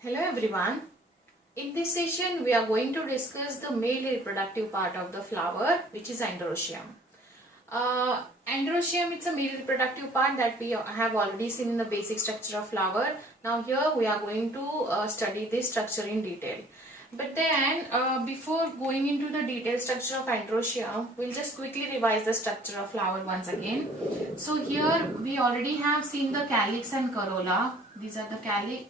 Hello everyone. In this session we are going to discuss the male reproductive part of the flower, which is androecium. Androecium, it's a male reproductive part that we have already seen in the basic structure of flower. Now here we are going to study this structure in detail. But then before going into the detailed structure of androecium, we'll just quickly revise the structure of flower once again. So here we already have seen the calyx and corolla. These are the calyx,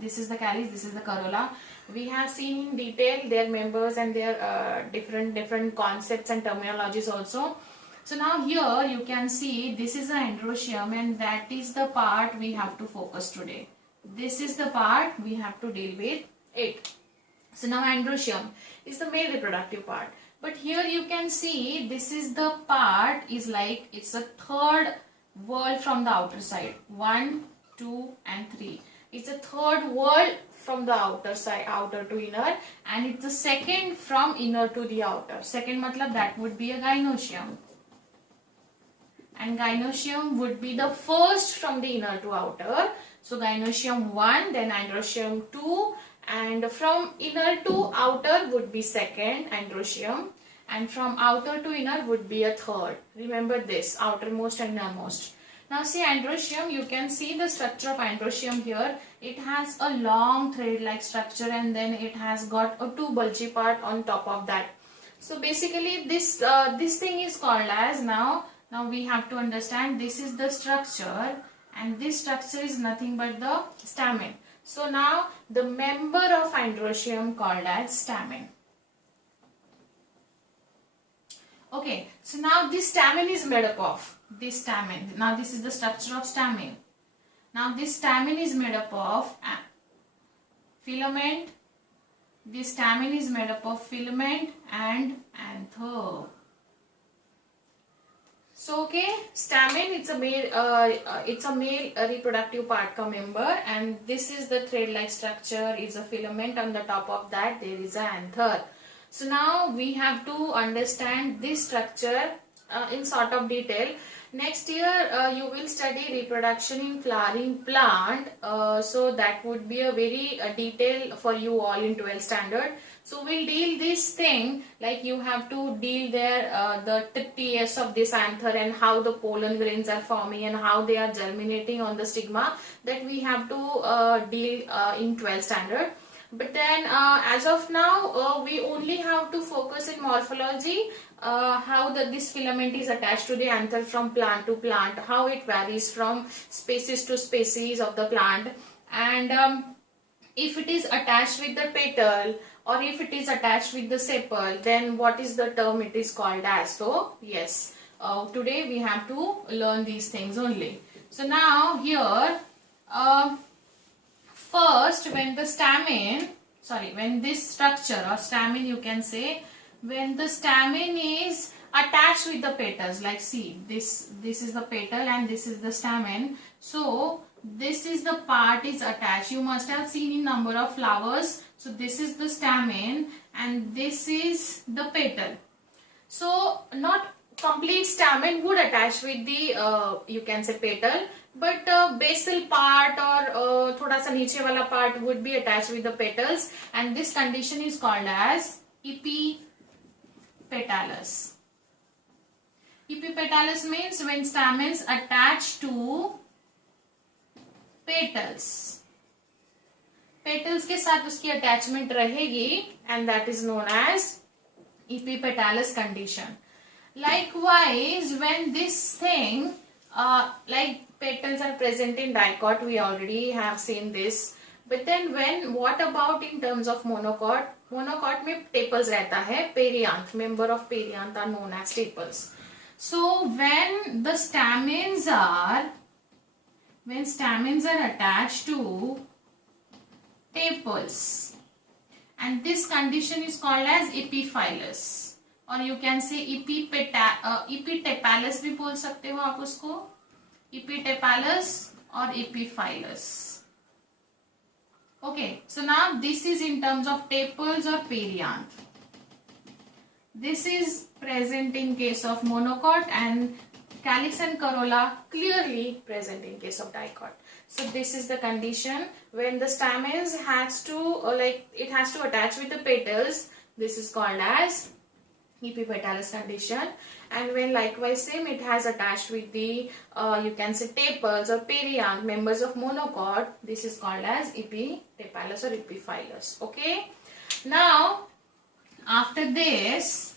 this is the calyx, this is the corolla. We have seen in detail their members and their different concepts and terminologies also. So now here you can see this is the androecium, and that is the part we have to focus today. This is the part we have to deal with it. So now androecium is the male reproductive part. But here you can see this is the part is like it's a third wall from the outer side. 1, 2 and 3. It's a third wall from the outer side, outer to inner, and it's the second from inner to the outer. Second matlab that would be a gynoecium. And gynoecium would be the first from the inner to outer. So gynoecium 1, then androecium 2, and from inner to outer would be second androecium, and from outer to inner would be a third. Remember this, outermost and innermost. Now see androecium, you can see the structure of androecium here. It has a long thread like structure, and then it has got a 2 bulgy part on top of that. So basically this thing is called as, now we have to understand this is the structure, and this structure is nothing but the stamen. So now the member of androecium called as stamen. Okay, so now this stamen is made up of this stamen. Now this is the structure of stamen. Now this stamen is made up of filament. This stamen is made up of filament and anther. So okay, stamen, it's a male reproductive part ka member, and this is the thread-like structure, is a filament. On the top of that there is an anther. So now we have to understand this structure in sort of detail. Next year you will study reproduction in flowering plant, so that would be a very detail for you all in 12th standard. So we'll deal this thing like you have to deal the TS of this anther, and how the pollen grains are forming and how they are germinating on the stigma, that we have to deal in 12th standard. But then as of now we only have to focus in morphology, how this filament is attached to the anther from plant to plant, how it varies from species to species of the plant, and if it is attached with the petal or if it is attached with the sepal, then what is the term it is called as. So yes, today we have to learn these things only. So now here first, when this structure or stamen, you can say, when the stamen is attached with the petals, like see this is the petal and this is the stamen. So this is the part is attached. You must have seen in number of flowers. So this is the stamen and this is the petal. So not complete stamen would attach with the you can say petal, but basal part or thoda sa niche wala part would be attached with the petals, and this condition is called as epipetalous. Epipetalous means when stamens attach to petals. Petals के साथ उसकी attachment रहेगी, and that is known as epipetalous condition. Likewise, when this thing like petals are present in dicot, we already have seen this. But then what about in terms of monocot? Monocot में tepals रहता है, perianth, member of perianth are known as tepals. So when the stamens are attached to tepals, and this condition is called as epiphylous, or you can say epitepalous भी बोल सकते हो आप उसको, epitepalous or epiphylous. Okay, so now this is in terms of tepals or perianth. This is present in case of monocot and calyx and corolla clearly present in case of dicot. So this is the condition when the stamens has to it has to attach with the petals. This is called as epipetalous condition. And when likewise same it has attached with the you can say tepals or perianth, members of monocot, this is called as epitepalous or epiphyllous. Okay, now after this,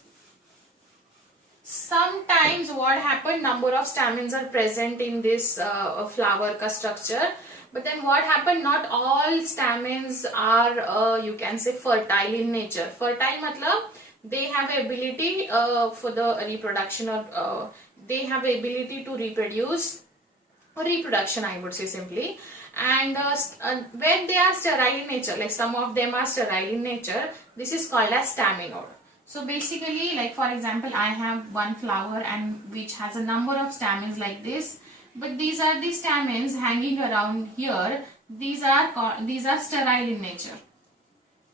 sometimes what happened, number of stamens are present in this flower ka structure, but then what happened, not all stamens are you can say fertile in nature. Fertile matlab they have ability for the reproduction, or they have ability to reproduce, or reproduction I would say simply. And when they are sterile in nature, like some of them are sterile in nature, this is called as staminode. So basically, like for example, I have one flower and which has a number of stamens like this, but these are the stamens hanging around here. These are sterile in nature.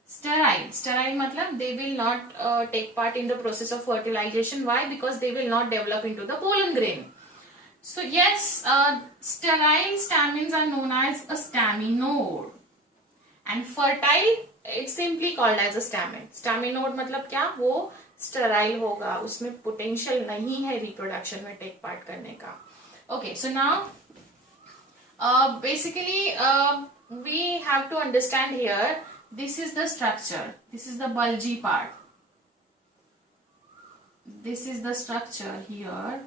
Sterile matlab they will not take part in the process of fertilization. Why? Because they will not develop into the pollen grain. So yes, sterile stamens are known as a staminode, and fertile it's simply called as a stamen. Staminode मतलब क्या, वो sterile होगा, उसमें potential नहीं है reproduction में take part करने का. Okay, so now basically we have to understand here, this is the structure, this is the bulgy part, this is the structure here,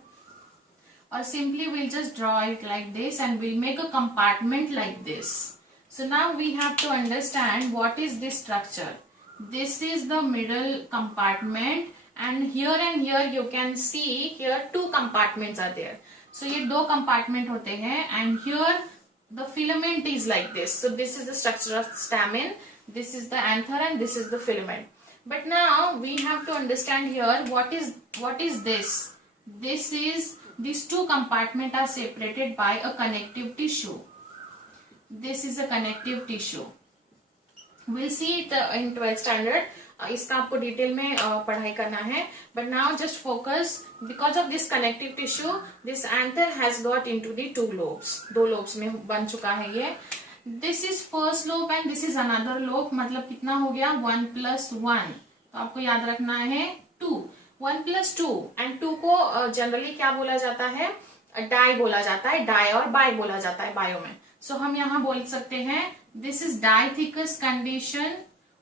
or simply we'll just draw it like this and we'll make a compartment like this. So now we have to understand what is this structure. This is the middle compartment, and here you can see here two compartments are there. So ये दो compartment होते हैं, and here the filament is like this. So this is the structure of stamen, this is the anther, and this is the filament. But now we have to understand here what is this. This is, these two compartments are separated by a connective tissue. This is a connective tissue. We'll see it in 12th standard. इसका आपको detail में पढ़ाई करना है. But now just focus, because of this connective tissue, this anther has got into the two lobes. दो lobes में बन चुका है ये. This is first lobe and this is another lobe. मतलब कितना हो गया? 1 + 1. तो आपको याद रखना है 2. 1 + 2 and 2 को जनरली क्या बोला जाता है? डाई बोला जाता है. डाई और बाई बोला जाता है बायो में. So हम यहाँ बोल सकते हैं this is diathecous condition,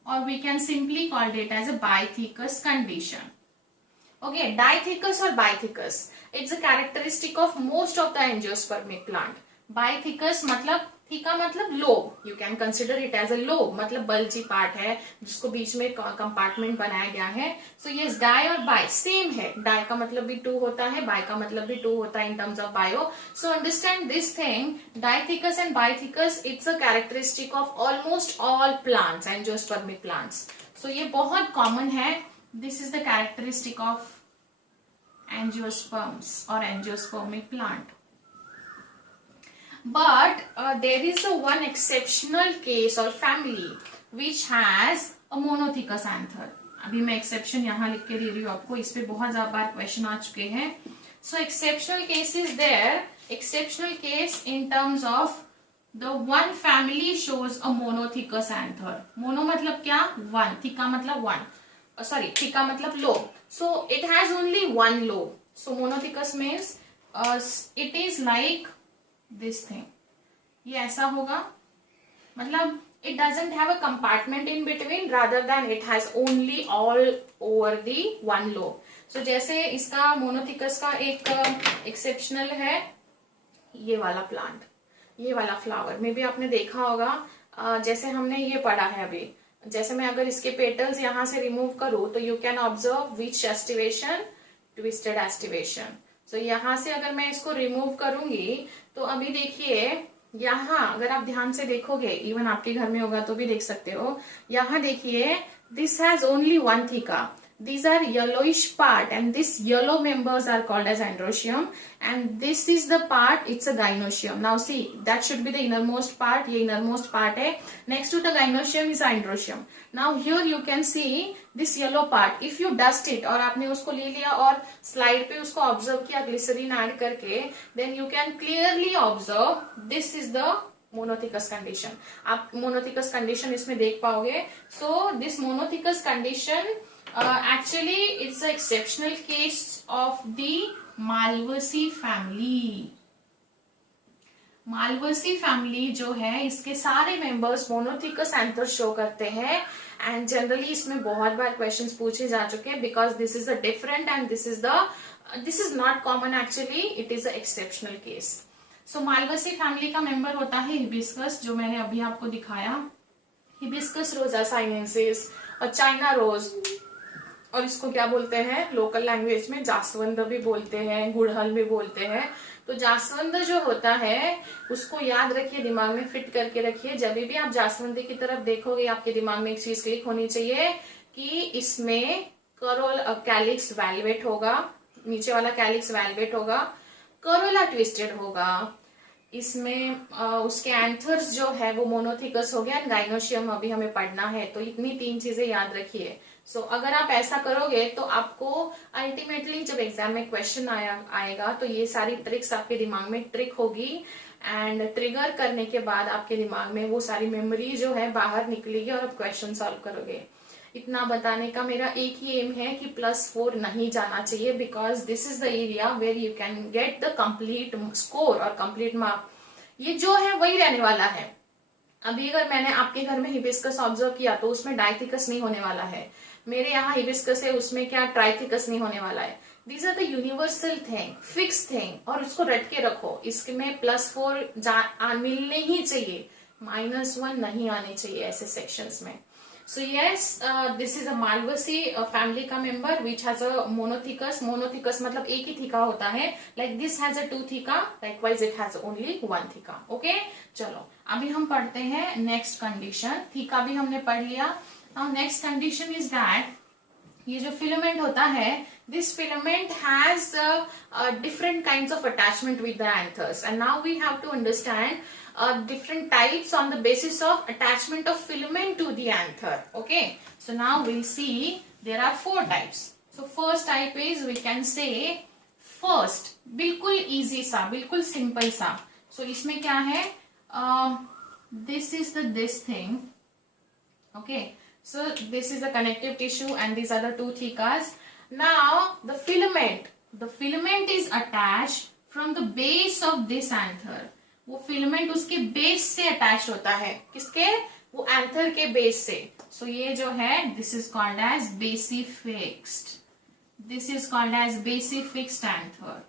or we can simply call it as a biathecous condition. Okay, diathecous or biathecous, it's a characteristic of most of the angiospermic plant. Biathecous मतलब थीका मतलब lobe, you can consider it as a lobe, मतलब bulgy part है जिसको बीच में compartment बनाया गया है. सो ये डाई और बाय सेम है. डाई का मतलब भी 2 होता है, बाय का मतलब भी 2 होता है in terms of bio. So understand this thing, dithecous and bithecous it's a characteristic of almost all plants, angiospermic plants. So ये बहुत कॉमन है. This is the characteristic of angiosperms और angiospermic plant. But there is a one exceptional case or family which has a monothecous anther. अभी मैं exception यहाँ लिख के दे रही हूँ आपको, इस पे बहुत ज्यादा बार क्वेश्चन आ चुके हैं. So exceptional case is there. Exceptional case in terms of the one family shows a monothecous anther. Mono मतलब क्या? One. Theca मतलब one. Sorry, theca मतलब lobe. So it has only one lobe. So monothecous means it is like this thing. ये ऐसा होगा, मतलब it doesn't have a compartment in between, rather than it has only all over the one lobe. So जैसे इसका monothecous का एक exceptional है ये वाला प्लांट, ये वाला फ्लावर में भी आपने देखा होगा. जैसे हमने ये पढ़ा है अभी, जैसे मैं अगर इसके पेटल्स यहाँ से रिमूव करूँ तो you can observe which aestivation, twisted aestivation. So यहाँ से अगर मैं इसको रिमूव करूंगी तो अभी देखिए यहाँ अगर आप ध्यान से देखोगे, इवन आपके घर में होगा तो भी देख सकते हो, यहाँ देखिए this has only one theca. these are yellowish part, and this yellow members are called as androecium, and this is the part, it's a gynoecium. Now see, that should be the innermost part, ये innermost part है. Next to the gynoecium is androecium. Now here you can see this yellow part. If you dust it, और आपने उसको ले लिया और slide पे उसको ऑब्जर्व किया ग्लिसरीन ऐड करके, then you can clearly observe this is the monothecous condition. आप मोनोथिकस कंडीशन इसमें देख पाओगे. So this monothecous condition actually it's a exceptional case of the Malvaceae family. Malvaceae family जो है, इसके सारे मेंबर्स मोनोथिकस एंथर शो करते हैं. एंड जनरली इसमें बहुत बार क्वेश्चंस पूछे जा चुके हैं, because this is a different and this is not common. Actually it is a exceptional case. So Malvaceae family का मेंबर होता है हिबिस्कस, जो मैंने अभी आपको दिखाया, हिबिस्कस रोजा साइनेंसिस और चाइना रोज, और इसको क्या बोलते हैं लोकल लैंग्वेज में, जासवंद भी बोलते हैं, गुड़हल भी बोलते हैं. तो जासवंद जो होता है उसको याद रखिए, दिमाग में फिट करके रखिए. जब भी आप जासवंदी की तरफ देखोगे आपके दिमाग में एक चीज क्लिक होनी चाहिए कि इसमें कैलिक्स वेलवेट होगा, नीचे वाला कैलिक्स वेलवेट होगा, करोला ट्विस्टेड होगा, इसमें उसके एंथर्स जो है वो मोनोथिकस हो गया, गाइनोशियम अभी हमें पढ़ना है. तो इतनी 3 चीजें याद रखिए. सो अगर आप ऐसा करोगे तो आपको अल्टीमेटली जब एग्जाम में क्वेश्चन आएगा तो ये सारी ट्रिक्स आपके दिमाग में ट्रिक होगी, एंड ट्रिगर करने के बाद आपके दिमाग में वो सारी मेमोरी जो है बाहर निकलेगी और आप क्वेश्चन सॉल्व करोगे. इतना बताने का मेरा एक ही एम है कि +4 नहीं जाना चाहिए, because this is the area where you can get the complete score और कंप्लीट मार्क. ये जो है वही रहने वाला है. अभी अगर मैंने आपके घर में हिबिस्कस ऑब्जर्व किया तो उसमें डाइथिकस नहीं होने वाला है. मेरे यहाँ हिबिस्कस है, उसमें क्या ट्राइथिकस नहीं होने वाला है. These are the universal thing, fix thing, और उसको रट के रखो. इसमें +4 मिलने ही चाहिए, -1 नहीं आने चाहिए ऐसे सेक्शंस में. So yes, this is a Malvaceae family का member which has a monothecus. Monothecus मतलब एक ही थिका होता है. Like this has a 2 थिका, likewise it has only 1 थिका. Okay? चलो अभी हम पढ़ते हैं next condition. थिका भी हमने पढ़ लिया. Now next condition is that ये जो filament होता है, this filament has different kinds of attachment with the anthers, and now we have to understand different types on the basis of attachment of filament to the anther. Okay, so now we'll see there are 4 types. So first type is, we can say, first, बिल्कुल easy सा, बिल्कुल simple सा. So इसमें क्या है, this is this thing. Okay, so this is the connective tissue and these are the 2 thecas. Now the filament is attached from the base of this anther. वो filament उसके base से attach होता है. किसके? वो एंथर के base से. सो ये जो है, this is called as basifixed. This is called as basifixed anther.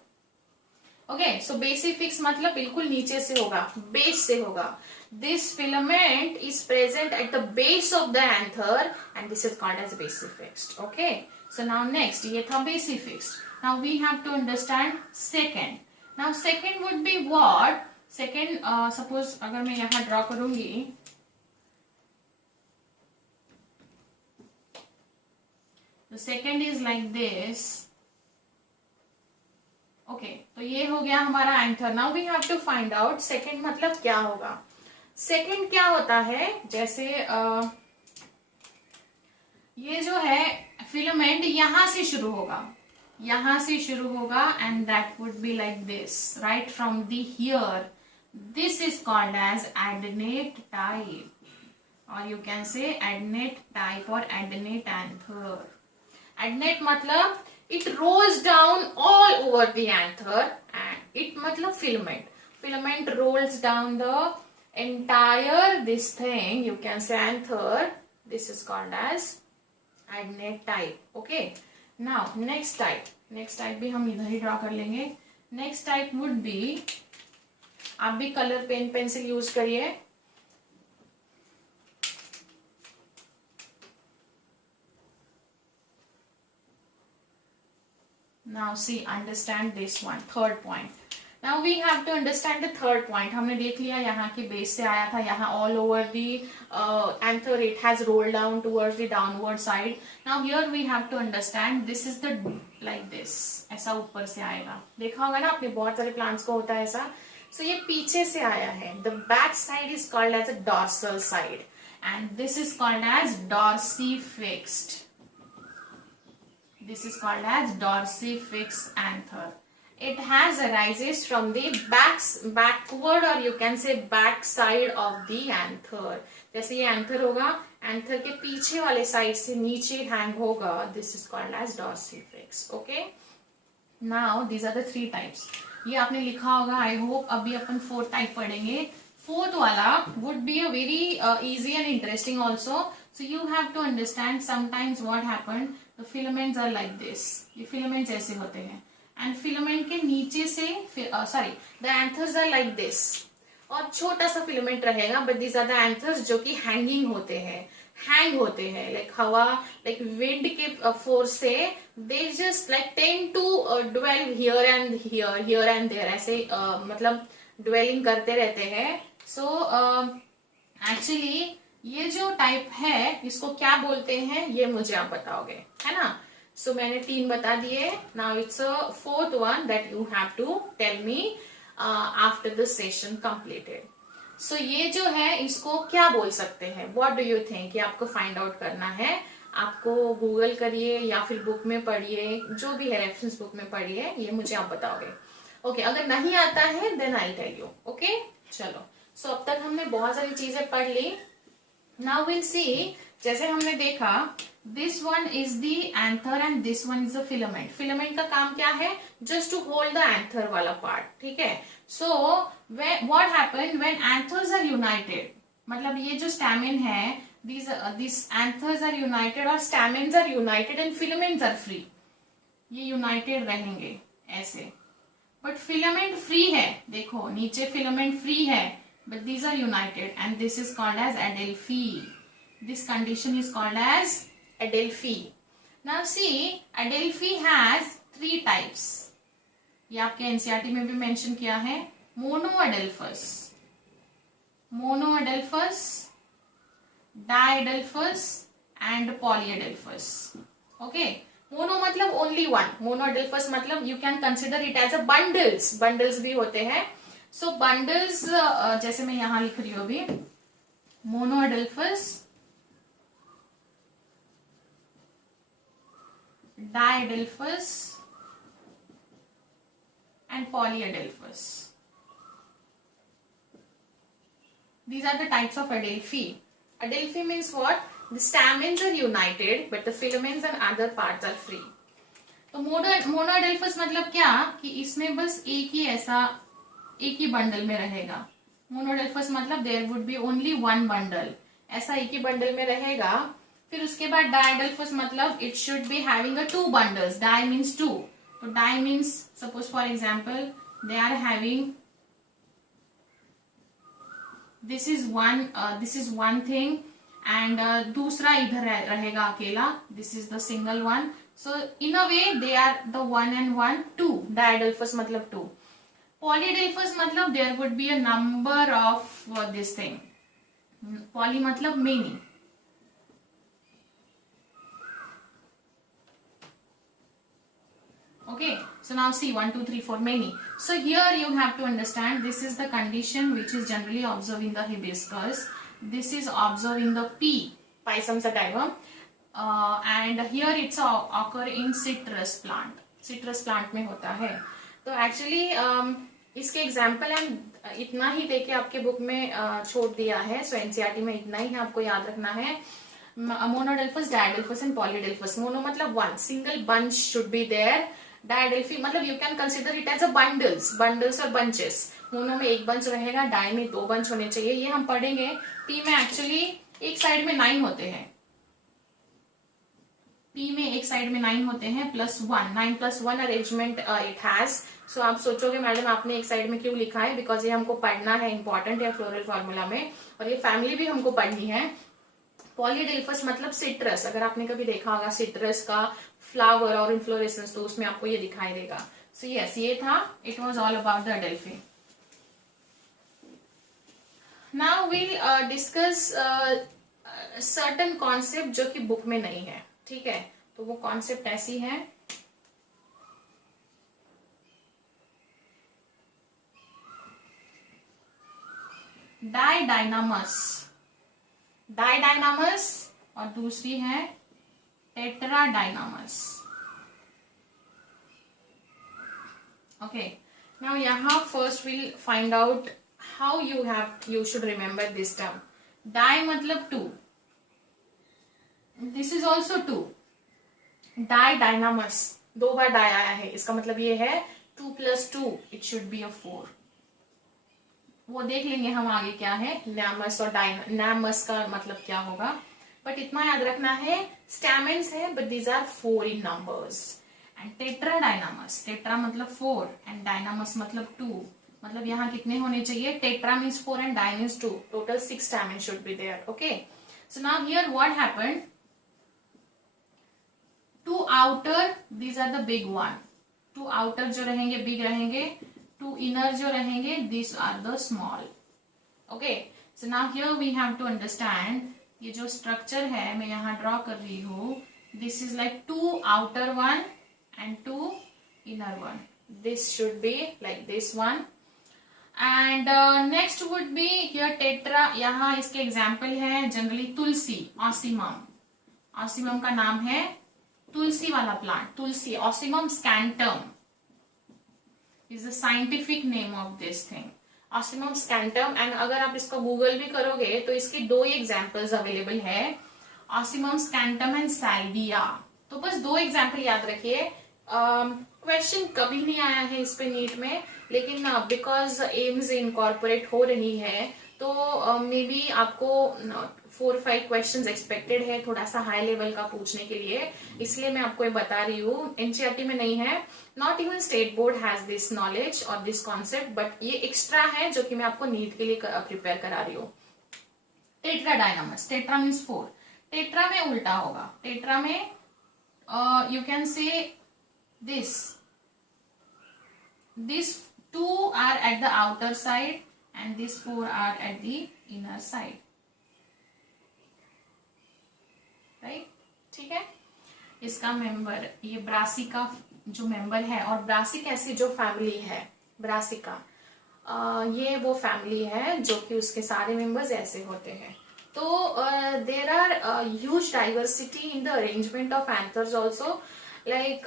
Okay, so basifix मतलब बिल्कुल नीचे से होगा, बेस से होगा. This filament is present at the base of the anther and this is called as basifixed. Okay, so now next, ये था basifixed. Now we have to understand second. Now second would be what? Second, suppose अगर मैं यहां draw करूंगी, तो second is like this. Okay, तो ये हो गया हमारा anther. Now we have to find out second मतलब क्या होगा. सेकेंड क्या होता है, जैसे ये जो है फिलामेंट यहां से शुरू होगा, यहां से शुरू होगा, and that would be like this, right from the here. This is called as adenate type, or you can say adenate type or adenate anther. Adenate मतलब it rolls down all over the anther, and it मतलब filament. Filament rolls down the entire this thing, you can say anther. This is called as adenate type. Okay. Now next type भी हम इधर ही draw कर लेंगे. Next type would be, आप भी colour pen pencil use करिए. Now see, understand this one, third point. Now we have to understand the third point. हमने देख लिया यहाँ के बेस से आया था, यहाँ all over the anther it has rolled down towards the downward side. Now here we have to understand this is the like this, ऐसा ऊपर से आएगा. देखा होगा ना आपने, बहुत सारे प्लांट्स को होता है ऐसा. सो ये पीछे से आया है. The back side is called as a dorsal side and this is called as dorsifixed. This is called as dorsifixed anther. It has arises from the backward or you can say back side of the anther. जैसे ये anther होगा, anther के पीछे वाले side से नीचे hang होगा. This is called as dorsifixed. Okay. Now these are the three types. ये आपने लिखा होगा. I hope अभी अपन fourth type पढ़ेंगे. Fourth wala would be a very easy and interesting also. So you have to understand sometimes what happened. The filaments are like this. ये filaments ऐसे होते हैं. And filament के नीचे से the anthers are like this. और छोटा सा filament रहेगा. But these are the anthers जो कि hanging होते हैं. Hang होते हैं. Like हवा, like wind के force से they just like tend to dwell here and there. ऐसे मतलब dwelling करते रहते हैं. सो एक्चुअली ये जो टाइप है इसको क्या बोलते हैं ये मुझे आप बताओगे, है ना. सो मैंने 3 बता दिए. Now it's a fourth one that you have to tell me after the session completed. So ये जो है इसको क्या बोल सकते हैं, व्हाट डू यू थिंक. ये आपको फाइंड आउट करना है. आपको गूगल करिए या फिर बुक में पढ़िए, जो भी है रेफरेंस बुक में पढ़िए, ये मुझे आप बताओगे. ओके, अगर नहीं आता है then I tell you. Okay, चलो. सो अब तक हमने बहुत सारी चीजें पढ़ ली. नाउ विल सी, जैसे हमने देखा this one is the anther and this one is the filament. Filament का काम क्या है, just to hold the anther वाला पार्ट. ठीक है. So what happen when anthers are united, मतलब ये जो स्टैमिन है, दिस एंथर्स आर यूनाइटेड और stamens are united and filaments are free. ये यूनाइटेड रहेंगे ऐसे. बट फिलामेंट फ्री है, देखो नीचे फिलामेंट फ्री है. But these are united and this is called as adelphi. This condition is called as adelphi. Now see, adelphi has 3 types. ये आपके NCERT में भी मेंशन किया है. Monoadelphous, diadelphous and polyadelphous. Okay. Mono मतलब only one. Monoadelphous मतलब you can consider it as a bundles भी होते हैं. सो बंडल्स जैसे मैं यहां लिख रही हूं अभी, मोनोअडेल्फस, diadelphous and पॉलीएडेल्फस. These are the types of adelphi. Adelphi means what? The stamens are united but the filaments and other parts are free. तो मोनोअडेल्फस मतलब क्या कि इसमें बस एक ही बंडल में रहेगा. मोनोडेल्फस मतलब there would be only one bundle, ऐसा एक ही बंडल में रहेगा. फिर उसके बाद डायडेल्फस मतलब it should be having 2 bundles. Di means 2. तो di means suppose for example they are having this is one thing and दूसरा इधर रहेगा अकेला. This is the single one. So in a way they are the 1 and 1 2. Diadelphous मतलब 2. Polyadelphous मतलब there would be a number of this thing. Poly मतलब many. Okay, so now see 1 2 3 4 many. So here you have to understand this is the condition which is generally observed in the hibiscus. This is observed in the Pisum sativum, and here it's occur in citrus plant. Citrus plant में होता है. तो actually इसके example and इतना ही देके आपके book में छोड़ दिया है. सो एनसीईआरटी में इतना ही है, आपको याद रखना है. मोनोडेल्फस, डायडेल्फस एंड पॉलीडेल्फस. मोनो मतलब 1 single bunch should be there. Diadelphy मतलब you can consider it as a bundles और बंचेस. मोनो में 1 बंच रहेगा, डाई में 2 बंच होने चाहिए. ये हम पढ़ेंगे. पी में एक्चुअली एक साइड में 9 होते हैं. पी में एक साइड में 9 होते हैं +1. 9 + 1 अरेंजमेंट इट हैज. सो आप सोचोगे मैडम आपने एक साइड में क्यों लिखा है, बिकॉज ये हमको पढ़ना है, इंपॉर्टेंट है फ्लोरल फॉर्मूला में, और ये फैमिली भी हमको पढ़नी है. पॉलीडेल्फस मतलब सिट्रस. अगर आपने कभी देखा होगा सिट्रस का फ्लावर और इन्फ्लोरेसेंस, तो उसमें आपको ये दिखाई देगा. So yes, ये था, it was all about the Adelphi. Now we'll discuss certain concept जो कि बुक में नहीं है, ठीक है. तो वो कॉन्सेप्ट ऐसी है. डाइडाइनामस, डाइडाइनामस, और दूसरी है टेट्राडाइनामस. Okay, now यहाँ first we'll find out how you should remember this term. Di मतलब two. This is also two. Didynamus, दो बार डाई आया है, इसका मतलब ये है 2 + 2 it should be a 4. वो देख लेंगे हम आगे क्या है, नैमस और डायनामस का मतलब क्या होगा. बट इतना याद रखना है, स्टैमेंस है but these are 4 in numbers. And tetradynamous, tetra मतलब 4 एंड डायनामस मतलब 2. मतलब यहाँ कितने होने चाहिए, tetra means 4 and di means 2. Total 6 stamens should be there. Okay, so now here what happened, 2 outer, these are the big one. 2 outer जो रहेंगे big रहेंगे, 2 इनर जो रहेंगे this are the small. Okay, so now here we have to understand, ये जो structure है मैं यहाँ ड्रॉ कर रही हूँ, this is like 2 outer one and 2 inner one. This should be like this one. And next would be here tetra. यहाँ इसके example है generally तुलसी, ऑसीमम. ऑसीमम का नाम है तुलसी वाला प्लांट, तुलसी. Ocimum sanctum is the scientific name of this thing. Ocimum sanctum. And अगर आप इसको गूगल भी करोगे तो इसके 2 ही एग्जाम्पल्स अवेलेबल है, ऑसीमम स्कैंटम एंड सैल्विया. तो बस 2 एग्जाम्पल याद रखिए. क्वेश्चन कभी नहीं आया है इस पे नीट में, लेकिन बिकॉज एम्स इनकॉर्पोरेट हो रही है तो मे बी आपको 4-5 क्वेश्चंस एक्सपेक्टेड है, थोड़ा सा हाई लेवल का पूछने के लिए, इसलिए मैं आपको ये बता रही हूँ. एनसीईआरटी में नहीं है, not even state board has this knowledge और दिस कॉन्सेप्ट, बट ये एक्स्ट्रा है जो कि मैं आपको नीट के लिए प्रिपेयर करा रही हूँ. टेट्राडाइनामस, टेट्रा मीन्स 4. टेट्रा में उल्टा होगा, टेट्रा में you can say this 2 are at the outer side and these 4 are at the inner side, right? ठीक है. इसका मेंबर, ये ब्रासिका जो मेंबर है, और ब्रासिक ऐसी जो फैमिली है ब्रासिका, ये वो फैमिली है जो कि उसके सारे मेंबर्स ऐसे होते हैं. तो there are huge diversity in the arrangement of anthers also, like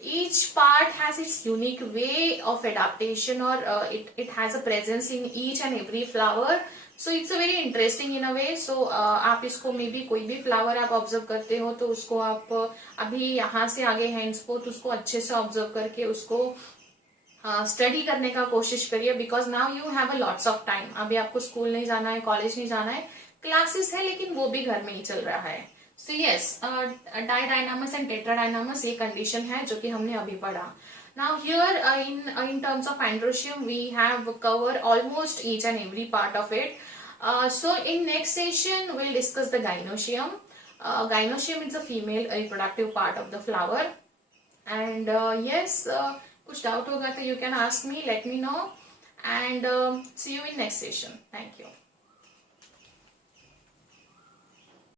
each part has its unique way of adaptation, or it has a presence in each and every flower. So it's a very interesting in a way. So आप इसको may be कोई भी flower आप observe करते हो तो उसको आप अभी यहाँ से आगे हैंड्स को तो उसको अच्छे से ऑब्जर्व करके उसको स्टडी करने का कोशिश करिए, because now you have a lots of time. अभी आपको स्कूल नहीं जाना है, कॉलेज नहीं जाना है, क्लासेस है लेकिन वो भी घर में ही चल रहा है. सो यस, डाइडाइनामस एंड टेट्राडाइनामस ये कंडीशन है जो कि हमने अभी पढ़ा. Now here in terms of androecium we have covered almost each and every part of it. So in next session we'll discuss the gynoecium. Gynoecium is a female reproductive part of the flower. And yes, कुछ doubt होगा तो you can ask me, let me know, and see you in next session. Thank you.